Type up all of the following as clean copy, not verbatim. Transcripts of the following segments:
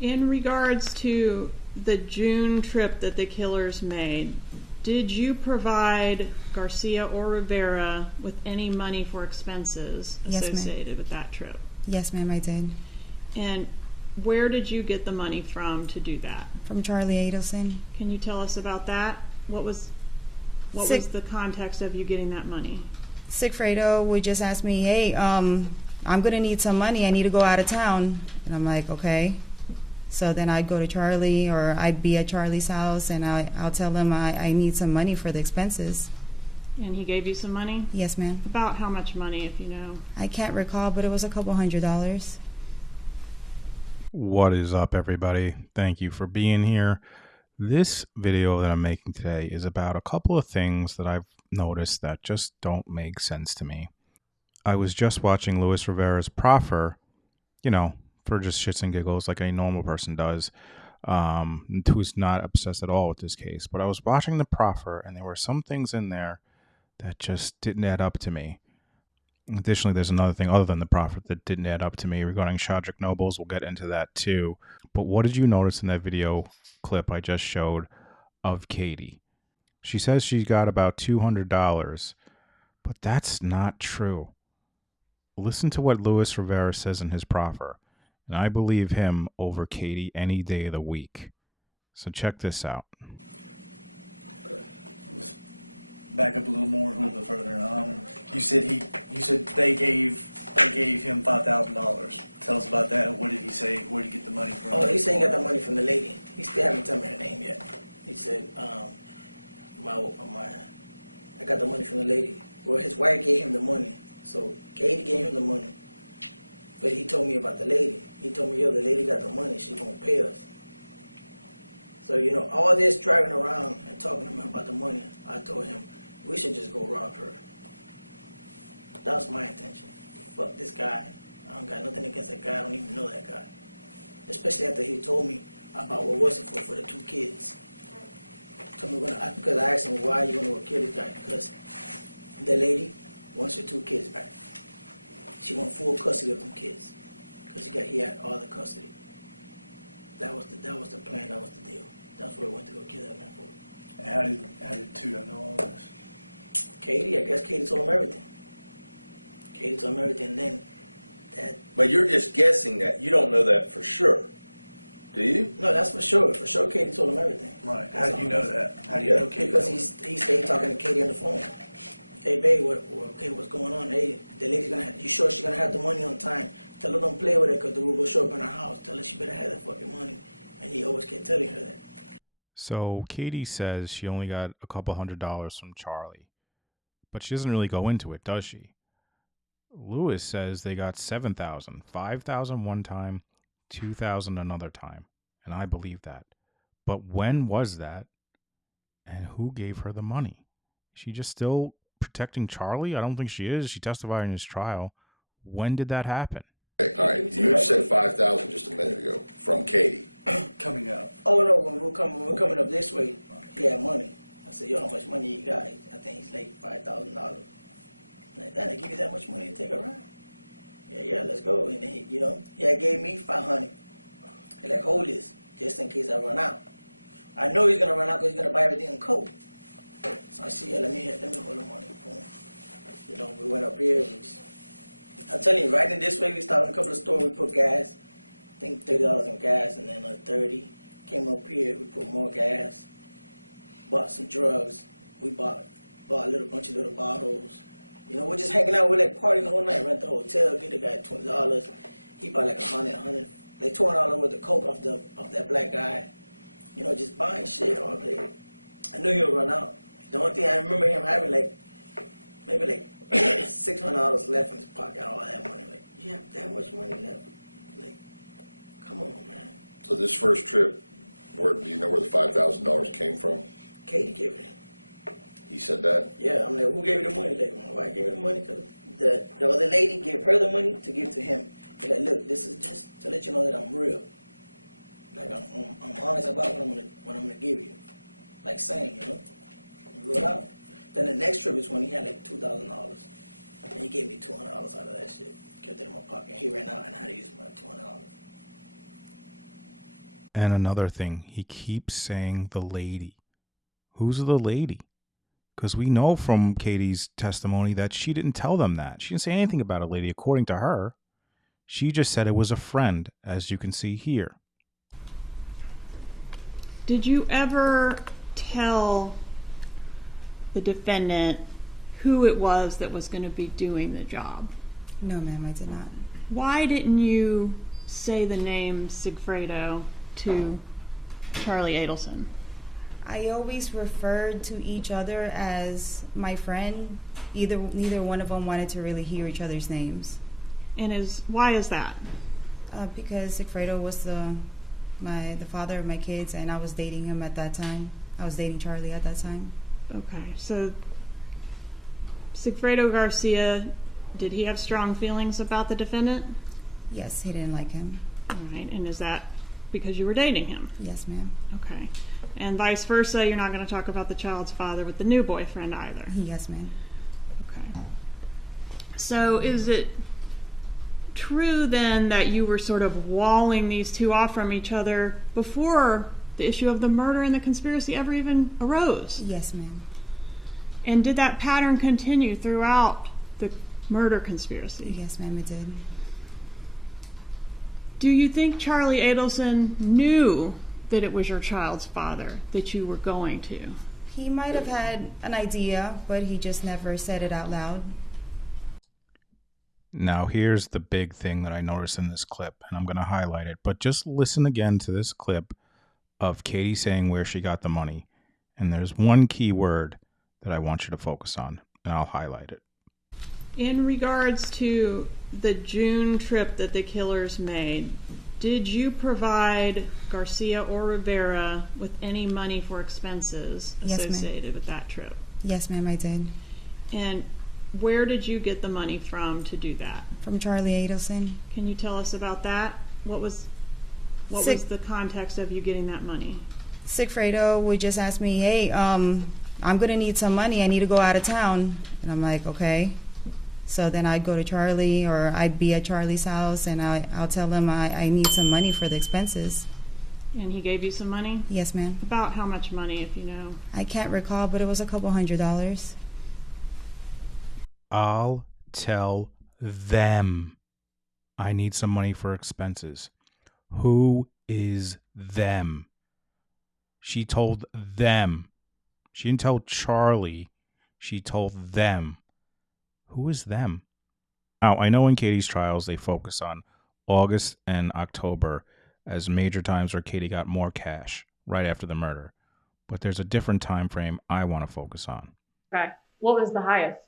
In regards to the June trip that the killers made, did you provide Garcia or Rivera with any money for expenses associated with that trip? Yes, ma'am, I did. And where did you get the money from to do that? From Charlie Adelson. Can you tell us about that? What was the context of you getting that money? Sigfredo would just ask me, hey, I'm going to need some money. I need to go out of town. And I'm like, okay. So then I'd go to Charlie, or I'd be at Charlie's house, and I'll tell him I need some money for the expenses. And he gave you some money? Yes, ma'am. About how much money, if you know? I can't recall, but it was a couple $100. What is up, everybody? Thank you for being here. This video that I'm making today is about a couple of things that I've noticed that just don't make sense to me. I was just watching Luis Rivera's proffer, for just shits and giggles like a normal person does, who's not obsessed at all with this case. But I was watching the proffer, and there were some things in there that just didn't add up to me. Additionally, there's another thing other than the proffer that didn't add up to me regarding Shadrick Nobles. We'll get into that too. But what did you notice in that video clip I just showed of Katie? She says she got about $200, but that's not true. Listen to what Luis Rivera says in his proffer, and I believe him over Katie any day of the week. So check this out. Back up a little bit further. You said they gave him $5,000. Tell us about that. What did he say? Where did he get the money from? Oh, he said he got the money from the lady. He still haven't told me her name yet. He said, I got the money from the lady. Well, his wife gave him the money. So Katie gave him the money. But he told me about the lady. He told me, yo, the lady got the money. She gonna pay us. So, all this driving around and talking to him about the money, I told him, we should just go rob her. That was my intention. Fuck this guy. I don't got nothing against that guy. I don't even know that guy. Especially after he told me about what was it for the two kids. Told me because I asked him, why you want to kill this guy? Because the lady wants her two kids back. She wants full custody of them kids. Because he had all the custody. That was the plan. That was the deal. That's what we went to go kill that man for. And how did Tuda know all this? Katie, I guess Katie told him everything. Katie told him everything, and then that... But you're just guessing that. You don't know that for sure. Do you? No, that's for sure. For sure Katie told him everything. Right. How do you know that? How do you know Katie? Because he stayed talking to Katie on the phone. Hey, babe, what's going on? Hey, the lady's gonna have... You sure she's gonna have the money on time? Tell her don't play with it because the will go show up in her house. Tell her she better have that fucking money. And he always kept telling her that. So Katie says she only got a couple $100 from Charlie, but she doesn't really go into it, does she? Luis says they got $7,000, $5,000 one time, $2,000 another time, and I believe that. But when was that, and who gave her the money? Is she just still protecting Charlie? I don't think she is. She testified in his trial. When did that happen? All right, you said $5,000 just a minute ago from Katie. Coming up. Oh, no, when we're coming up this way, he had money. I said, yo, how much money you got? I think he's like $5,000. Like, Dan, I give you that much money to take a ride? Yeah, let's go. And then he gave me $500. He's like, hold this, just in case I run out. I know he's going to run out because he's going to buy everything in cold. So I said, yeah, let me hold the money. Boom. We went up here. I'm telling you, right in this way, we stopped in a couple of stores, we put gas. I think $30 in gas, and then $30. Came up here, we put more gas. Bought some drugs. We bought a bunch of little bottles. We're just hanging out. We're like partying the whole night. Rent the hotel. Get the guy $20. He bought like $100, like $200 worth of coke off that black guy. Just buying shit all day. I knew he would run out. The only thing I remember him having maybe $600 left in his pocket. All that money. Like, you have that much money left? Like, come on, man. So this first trip, do you know where the $5,000 came from? Katie gave it him. He said that? Yeah, I'm like, who gave you the money? Like, my wife gave me the money because the other lady gave her the money to give to him. They're like, look, this is just to let you know that I'm real. Like, I'm honest about what I'm gonna give you. Like saying, real out. Then the next trip is when he had like $2,000, and he gave me $200 out of that shit. Kept it in my pocket. He ran out and had to use my $200. And another thing, he keeps saying the lady. Who's the lady? Because we know from Katie's testimony that she didn't tell them that. She didn't say anything about a lady, according to her. She just said it was a friend, as you can see here. Did you ever tell the defendant who it was that was going to be doing the job? No, ma'am, I did not. Why didn't you say the name Sigfredo to Charlie Adelson? I always referred to each other as my friend. Neither one of them wanted to really hear each other's names. And why is that? Because Sigfredo was the father of my kids, and I was dating him at that time. I was dating Charlie at that time. Okay, so Sigfredo Garcia, did he have strong feelings about the defendant? Yes, he didn't like him. All right, and is that because you were dating him? Yes, ma'am. Okay. And vice versa, you're not going to talk about the child's father with the new boyfriend either? Yes, ma'am. Okay. So is it true then that you were sort of walling these two off from each other before the issue of the murder and the conspiracy ever even arose? Yes, ma'am. And did that pattern continue throughout the murder conspiracy? Yes, ma'am, it did. Do you think Charlie Adelson knew that it was your child's father that you were going to? He might have had an idea, but he just never said it out loud. Now, here's the big thing that I noticed in this clip, and I'm going to highlight it. But just listen again to this clip of Katie saying where she got the money. And there's one key word that I want you to focus on, and I'll highlight it. In regards to the June trip that the killers made, did you provide Garcia or Rivera with any money for expenses associated with that trip? Yes, ma'am, I did. And where did you get the money from to do that? From Charlie Adelson. Can you tell us about that? What was the context of you getting that money? Sigfredo would just ask me, hey, I'm going to need some money. I need to go out of town. And I'm like, okay. So then I'd go to Charlie, or I'd be at Charlie's house, and I'll tell him I need some money for the expenses. And he gave you some money? Yes, ma'am. About how much money, if you know? I can't recall, but it was a couple $100. I'll tell them I need some money for expenses. Who is them? She told them. She didn't tell Charlie. She told them. Who is them? Now, I know in Katie's trials they focus on August and October as major times where Katie got more cash right after the murder. But there's a different time frame I want to focus on. Okay. What was the highest?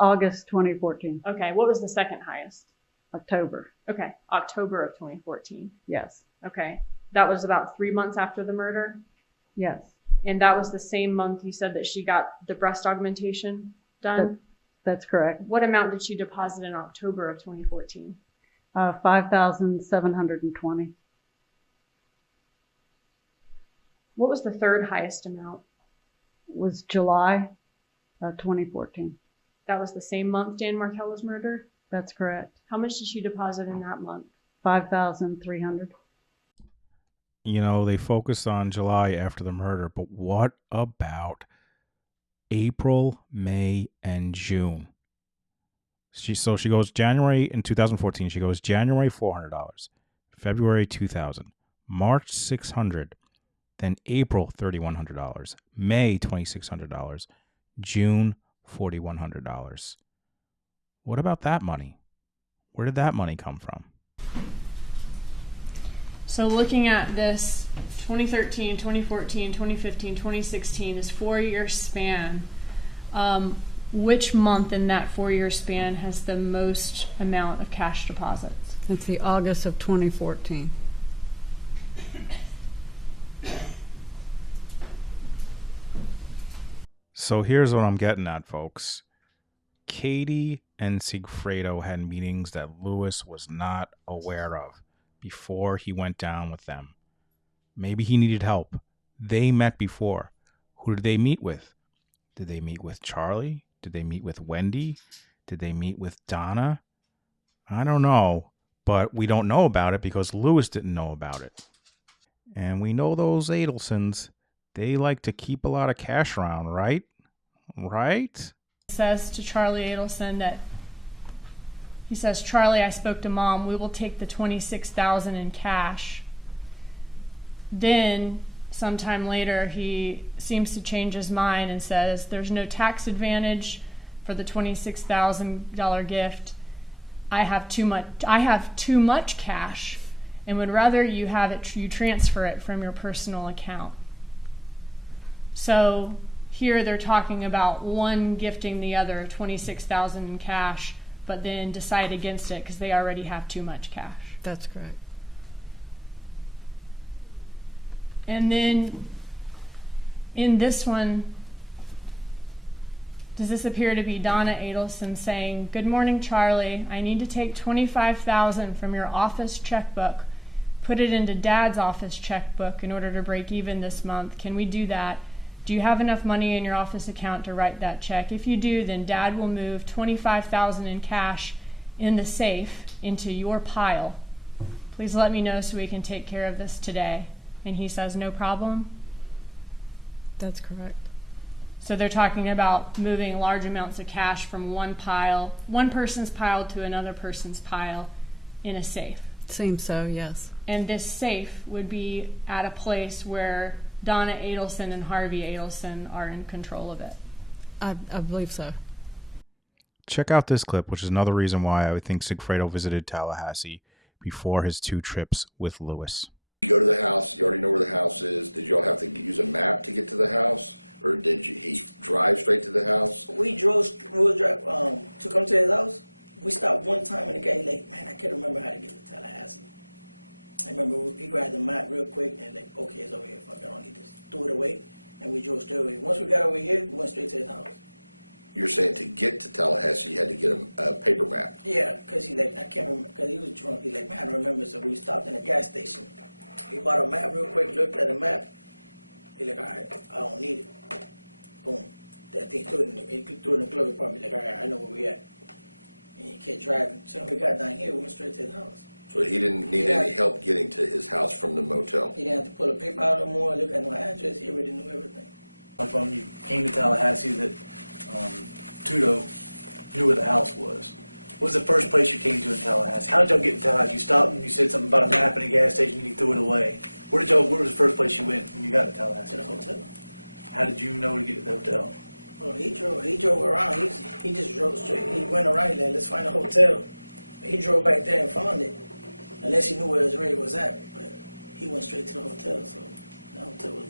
August 2014. Okay. What was the second highest? October. Okay. October of 2014. Yes. Okay. That was about 3 months after the murder? Yes. And that was the same month you said that she got the breast augmentation done? That's correct. What amount did she deposit in October of 2014? $5,720. What was the third highest amount? Was July 2014. That was the same month Dan Markel was murdered? That's correct. How much did she deposit in that month? $5,300. You know, they focused on July after the murder, but what about April, May, and June? She goes January in 2014. She goes January $400, February $2,000, March $600, then April $3,100, May $2,600, June $4,100. What about that money? Where did that money come from? So looking at this 2013, 2014, 2015, 2016, this 4-year span, which month in that 4-year span has the most amount of cash deposits? It's the August of 2014. So here's what I'm getting at, folks. Katie and Sigfredo had meetings that Lewis was not aware of before he went down with them. Maybe he needed help. They met before. Who did they meet with? Did they meet with Charlie? Did they meet with Wendi? Did they meet with Donna? I don't know, but we don't know about it because Lewis didn't know about it. And we know those Adelsons, they like to keep a lot of cash around, right? Right? Says to Charlie Adelson that he says, Charlie, I spoke to Mom. We will take the $26,000 in cash. Then, sometime later, he seems to change his mind and says, there's no tax advantage for the $26,000 gift. I have too much cash, and would rather you have it, you transfer it from your personal account. So here they're talking about one gifting the other $26,000 in cash, but then decide against it because they already have too much cash. That's correct. And then in this one, does this appear to be Donna Adelson saying, good morning, Charlie. I need to take $25,000 from your office checkbook, put it into Dad's office checkbook in order to break even this month. Can we do that? Do you have enough money in your office account to write that check? If you do, then Dad will move $25,000 in cash in the safe into your pile. Please let me know so we can take care of this today. And he says, no problem. That's correct. So they're talking about moving large amounts of cash from one person's pile to another person's pile in a safe. Seems so, yes. And this safe would be at a place where Donna Adelson and Harvey Adelson are in control of it. I believe so. Check out this clip, which is another reason why I think Sigfredo visited Tallahassee before his 2 trips with Lewis. You go to the house, you already know where the house is. Did y'all have to use a map to get to the house? Or did he drive straight to the house? We drove to come to his house. We stopped one time and the guy like, man, I can't remember how to get to Tallahassee. I remember he grabbed the map real quick and like, okay, it's over here. Fuck, I don't need this. Threw it away, and we drove straight away. Once we got over here, we went straight to his house. You're saying to get to Tallahassee, you had to get a paper map. Yeah, because he like, I can't remember, because he was drunk. He's like, man, I don't remember. So we stopped in a gas station. He bought a map real quick, looked at the map. He's like, all right, I don't need it. Boom. That thing threw it in the glove compartment. Like, all right, I know where we at. And he kept driving. So when we got down here, we went straight to his house. So he didn't need any help getting to his house from the motel. He didn't have to pull a paper out no more, look at no address. He already knew everything. When you came to Tallahassee, that Tudo knew where the house was. What was the first place you came to in Tallahassee? How did y'all get in Tallahassee? You stopped and you said something about a map in a gas station and you threw it away. Where was the first place you went when you got to Tallahassee? To the hotel. How did you know to get to the hotel? Oh, he drove around. He just drove straight. He went around there, let's find a hotel. He drove back there and found it. Unless he knew where his radio was at. But he went straight to the hotel, so the hotel was,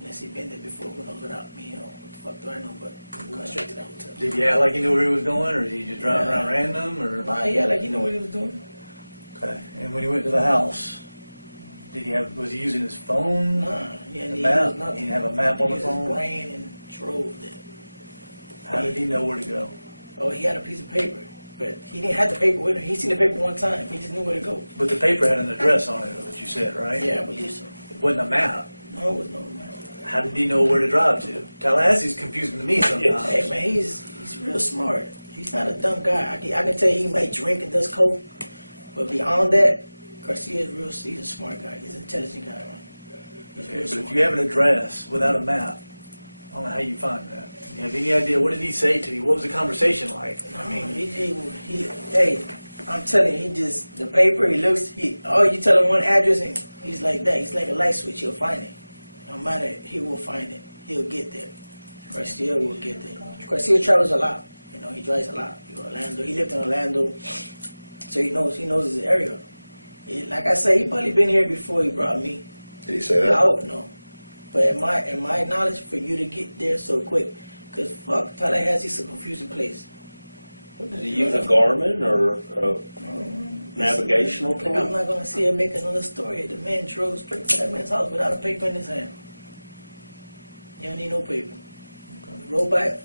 unless he'd been there before, who knows without me, what the fuck do I know, but he went straight to the hotel. Did he act like he knew where he was going, or did he just drive around random, or? Nah, yeah, like he knew what he was doing. Okay, and when he went to the house, was he using his phone? Nah, he didn't map? use nothing. He didn't have a map on the He phone? used his brain and drove there. How did he know where to go? Oh, he had a piece of paper, but he didn't have the paper with him. He seen the paper one time. He just knew where to go. But the paper had an address on it, that you said, right? Yeah, I believe so. It wasn't a map. No, it was no map. How did he know where to drive to? Tallahassee's confusing to me sometimes. Hey man, he's real smart. He's not a dumb guy. I can tell you he might drink and does coke, but beyond that, Garcia's he's a smart guy. He's an intelligent guy. He's Okay, real but smart. if you have an address without a map, I don't know how you find that. Do you have any idea, what did he say to you? What was the conversation like? I mean, hey, I'm telling you, he just, the paper, he looks, you tell him one address and he's like that. He's like a light switch, he'll find it. No matter, he will find it. He'll get there. Garcia will get there. Garcia travels a lot. You know, he drives a lot. He Orlando. He lived in Orlando, so he knows his area. Like I say, he probably been here before he brought me. Did he say that? I don't know. But in my knowledge, for you to get there so quick, because fuck, Tallahassee's a confusing place. Did he use a Garmin or a navigational Like, tool? I'm not going to see him make another story. The man drove straight to that man's house without a paper in his hand. You don't need no paper. Roll back,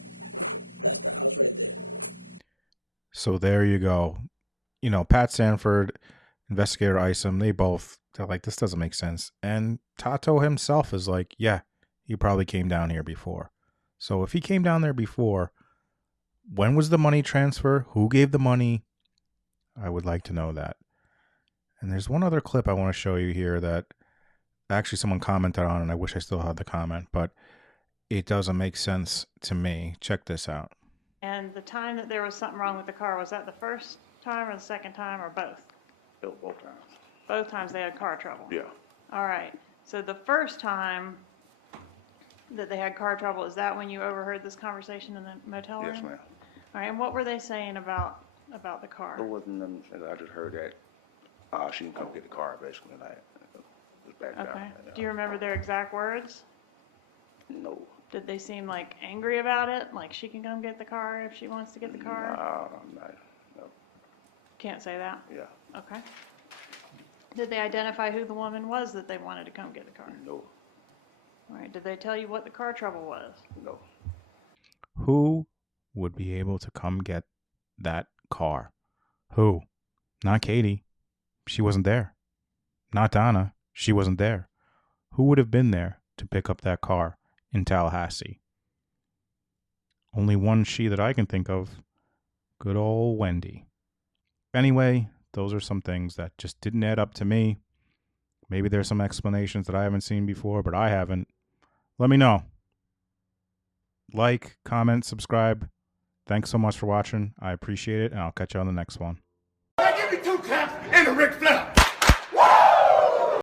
that's the house right there. So there you go. You know, Pat Sanford, Investigator Isom, they're like, this doesn't make sense. And Tato himself is like, yeah, he probably came down here before. So if he came down there before, when was the money transfer? Who gave the money? I would like to know that. And there's one other clip I want to show you here that Actually, someone commented on it, and I wish I still had the comment, but it doesn't make sense to me. Check this out. And the time that there was something wrong with the car, was that the first time or the second time or both? Both times. Both times they had car trouble? Yeah. All right. So the first time that they had car trouble, is that when you overheard this conversation in the motel room? Yes, ma'am. All right. And what were they saying about the car? There wasn't nothing. I just heard that she can come get the car, basically. And it was back Okay. out. Do you remember their exact words? No. Did they seem like angry about it? Like she can come get the car if she wants to get the car? I'm not. No. Can't say that? Yeah. Okay. Did they identify who the woman was that they wanted to come get the car? No. All right. Did they tell you what the car trouble was? No. Who would be able to come get that car? Who? Not Katie. She wasn't there. Not Donna. She wasn't there. Who would have been there to pick up that car in Tallahassee? Only one she that I can think of. Good old Wendi. Anyway, those are some things that just didn't add up to me. Maybe there's some explanations that I haven't seen before, but I haven't. Let me know. Like, comment, subscribe. Thanks so much for watching. I appreciate it, and I'll catch you on the next one.